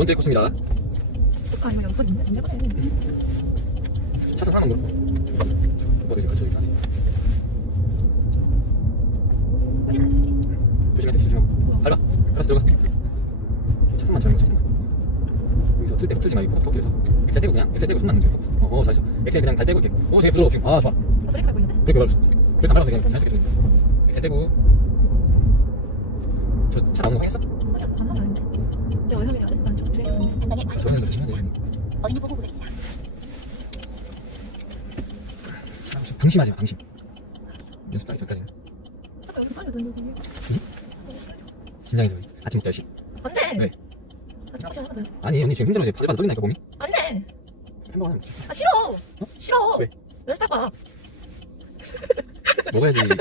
번째 코스입니다. 아 이거 연습. 언제 보내? 차선 하나만 걸고. 주기 안에. 조심해, 조심하고. 밟아. 가서 들어가. 차선만 잘 먹어, 차선만. 여기서 틀때 틀지 말고 코끼리에서 엑셀 떼고 그냥 엑셀 떼고 손만 거. 어, 어, 잘했어. 엑셀 그냥 발 떼고 이렇게. 어, 되게 부드러워 지금. 아, 좋아. 아 브레이크 밟고 있는데? 브레이크 밟았어. 브레이크 안 밟아서 그냥 자연스럽게 좀. 엑셀 떼고. 저차 나오는 거 확인했어? 방심하지 마, 방심. 연습 따위 저기까지. 잠깐 여기 빨리 넣는 거. 긴장해서 10시. 안 돼. 왜? 나 지금 시간 하나 더 했어. 아니, 언니 지금 힘들어 이제 바들바들 떨린다니까 몸이. 안 돼. 햄버거 하나 먹자. 아 싫어. 싫어. 왜? 연습할 거야. 먹어야지 그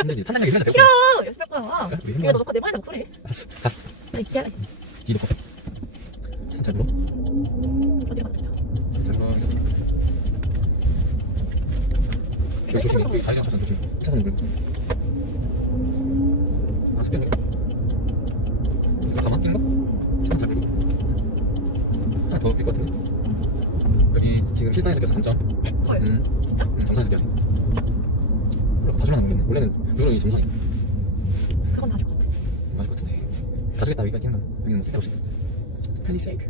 힘들지. 판단력이 힘들어. 싫어. 연습할 거야. 왜 이거 너 놓고 내 말에 목소리. 알았어. 가. 나 이게 할래. 뒤로 거. 잘 불어. 어디 가자. 잘 불어. 여기 조심해. 여기 자리랑 차선 조심. 차선 불고. 아, 스피드. 가만 낀 거? 차선 잘 불고. 같은데. 여기 지금 실상에서 껴서 3점. 헐. 음, 진짜? 음, 정상에서 껴야 돼. 그래, 봐줄만 모르겠네. 원래는 누르이 정상이야. 그건 맞을 것 같아. 맞을 것 같은데. 봐주겠다, 여기까지 끼는 건. 여기는 끼다고 싶어. 펠리세이드.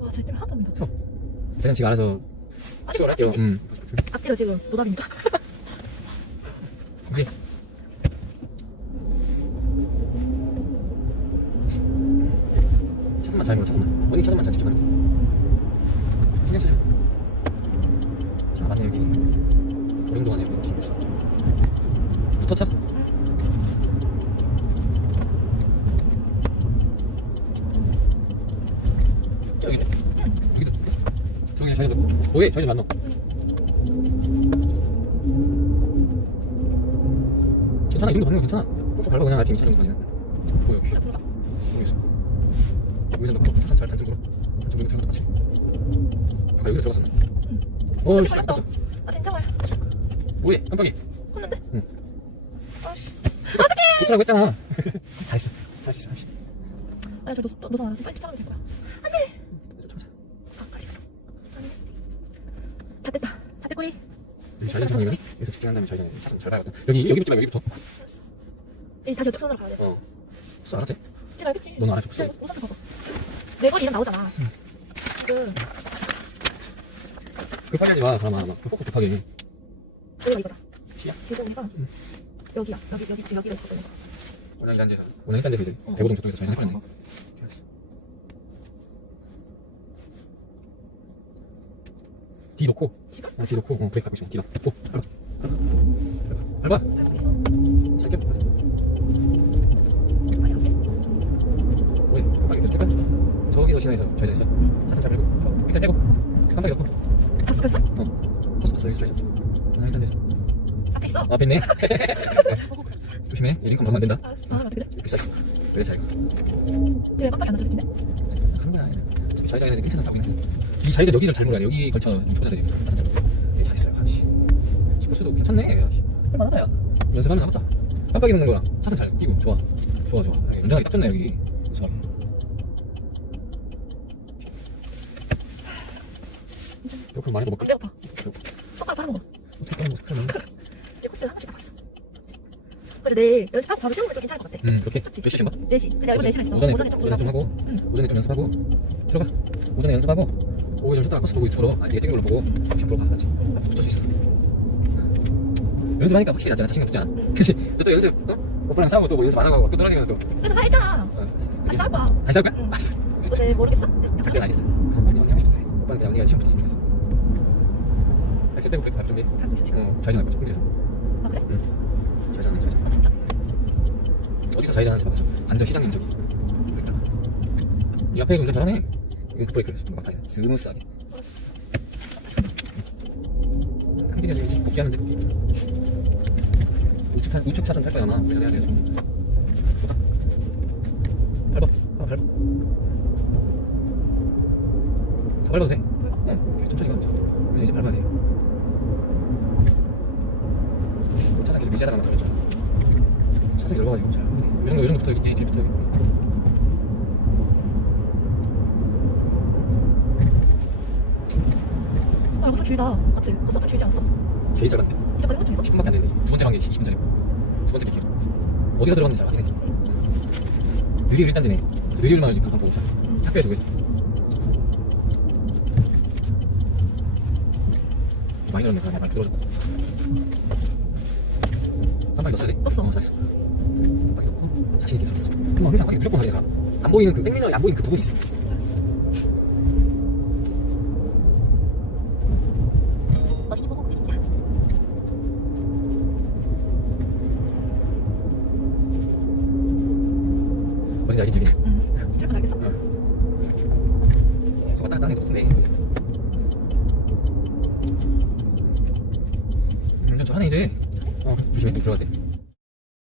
와, 쟤 때문에 하나도 안 믿었어. 쟤는 지금 알아서 아니, 추월 할게요. 앞뒤로 음. 앞뒤로 지금 노답이니까. 오케이. 차선만 잘 몰라, 차선만. 언니 차선만 잘 지켜가면 돼. 쓰자. 차 맞네, 여기. 여기. 신경 써. 붙어, 차. 여기, 여기도. 저기, 저기도. 오케이, 저기 만나. 괜찮아, 이 정도 밟는 거 괜찮아. 꾹꾹 밟아, 그냥 아침 2차 정도까지는. 뭐, 여기. 모르겠어. 여기서 넣고, 차선 잘 반쯤 불어. 반쯤 불면 들어간다, 같이. 아까 여기로 들어갔었나? 어, 씨. 깜짝이야. 아, 괜찮아요. 뭐해, 깜빡이. 컸는데? 응. 아씨. 붙으라고 했잖아. 잘했어. 할수 있어, 할수 있어. 아니, 저 노, 노, 노, 빨리 쫓아가면 될 거야. 안 돼! 쫓아가자. 아, 가지. 됐다. 여기? 여기서 집중한 다음에 잘, 잘, 잘 봐야거든. 여기, 여기 붙지 말고 여기부터. 알았어. 이 다시 이쪽 선으로 가야 돼. 어. 수 알았지? 제가 알겠지? 너는 알아서 내가 우선 봐봐. 내 거리 이름 나오잖아. 지금, 급하게 하지 마, 그러면 막, 꾹꾹 급하게. 여기가 이거다. 시야? 우리가 응. 여기야. 여기, 여기, 지금 여기가 있거든. 원양 이 단지에서. 원양이 단지에서 이제, 어. 대고동 저쪽에서 저희는 해버렸네. 어. 뒤 놓고, 지금? 어, 뒤 놓고, 어, 브레이크 밟고 있어. 뒤 놓고. 밟아. 밟아. 밟아. 알고 있어. 짧게. 빨리 갈게. 왜? 계속 뗄까? 저기서 신호에서 저희가 있어. 차선. 좋아. 일단 떼고. 깜빡이 넣고. 봤어? 어. 버스 봤어, 여기서 저기서. 원양이 단지에서. 앞에 있어. 앞에 있네. 조심해. 이 링컨 넣으면 안 된다. 알았어. 아, 어떻게 돼? 비싸. 그래, 잘. 지금 깜빡이 안 넣어줬는데? 그런 거야. 1차선 타고 있는 이 자리들 여기를 잘 몰아야 돼. 여기 걸쳐 초보자들이. 네, 잘했어요. 아씨. 시코스도 괜찮네. 할만하다, 야. 연습하면 남았다. 깜빡이 넣는 거랑 차선 잘 끼고. 좋아. 좋아, 좋아. 여기 운전하기 딱 좋네, 여기. 못안 가. 배고파. 똑바로 빨아먹어. 어떻게. 얘 코스 하나씩 봤어. 근데 내일 연습하고 바로 세우면 좀 괜찮을 것 같아. 음, 그렇게. 몇 시쯤 가? 4시. 근데 이번 4시간 있어. 오전에, 오전에 좀 오전에 좀. 하고. 응. 오전에 좀 연습하고. 들어가. 오전에 연습하고. 오후에 좀 쉬다가 코스 보고 유튜브로. 아, 뒤에 찍는 걸로 보고. 시험 보러 가. 같이. 붙을 수 있어. 연습하니까 확실히 낫잖아. 자신감 붙잖아. 그치? 너또 연습, 어? 오빠랑 싸우고 또 뭐 연습 안 하고 또 떨어지면 또. 그래서 나 했잖아. 어. 다시 거야. 다시 할 거야? 응. 알았어. 근데 모르겠어. 작전 알겠어. 언니, 언니 하고 싶은데. 오빠는 그냥 언니가 시험 붙었으면 좋겠어. 엑셀 떼고 브레이크 밟을 준비. 하고 있어 지금. 어, 좌회전 할 거지, 꿀리에서. 아 그래? 좌회전, 좌회전. 아 진짜? 어디서 좌회전하는지 봐봐. 반전 시장님 저기. 이 앞에 운전 잘하네. 이거 브레이크 막 다, 스무스하게. 큰 길에서 이제 복귀하면 돼. 우측, 차, 우측 차선 탈 거야, 아마. 그래서 내가 내가 좀. 봐. 밟아. 아, 밟아. 더 밟아도 돼. 응, 이렇게 천천히 가. 이제 밟아야 돼. 차상 계속 유지하다가 막 돌렸죠? 차상이 넓어가지고 잘 요정도 요정도부터 여기 길부터 여기 아 이거 좀 길다 맞지? 코스 길지 않았어? 제일 짧았네 이제 빨리 이것도 10분밖에 안 되는데 두 번째 관계 20분 전이고 두 번째 비키 어디가 들어갔는지 잘 아긴 해 느리율 일단지네. 느리율만 이렇게 보고 자 학교에 저기 많이 늘었네 많이 들어졌다. 한 방에 넣었어야 돼? 넣었어. 어 잘했어. 한 방에 넣고. 자신 있게 들었어. 그럼 항상 방에 무조건 돼안 보이는 그 백미러에 안 보이는 그 부분이 있어. 알겠지? 알겠어? 소가 딱 운전 잘하네 이제 어 조심해 또 들어갈 때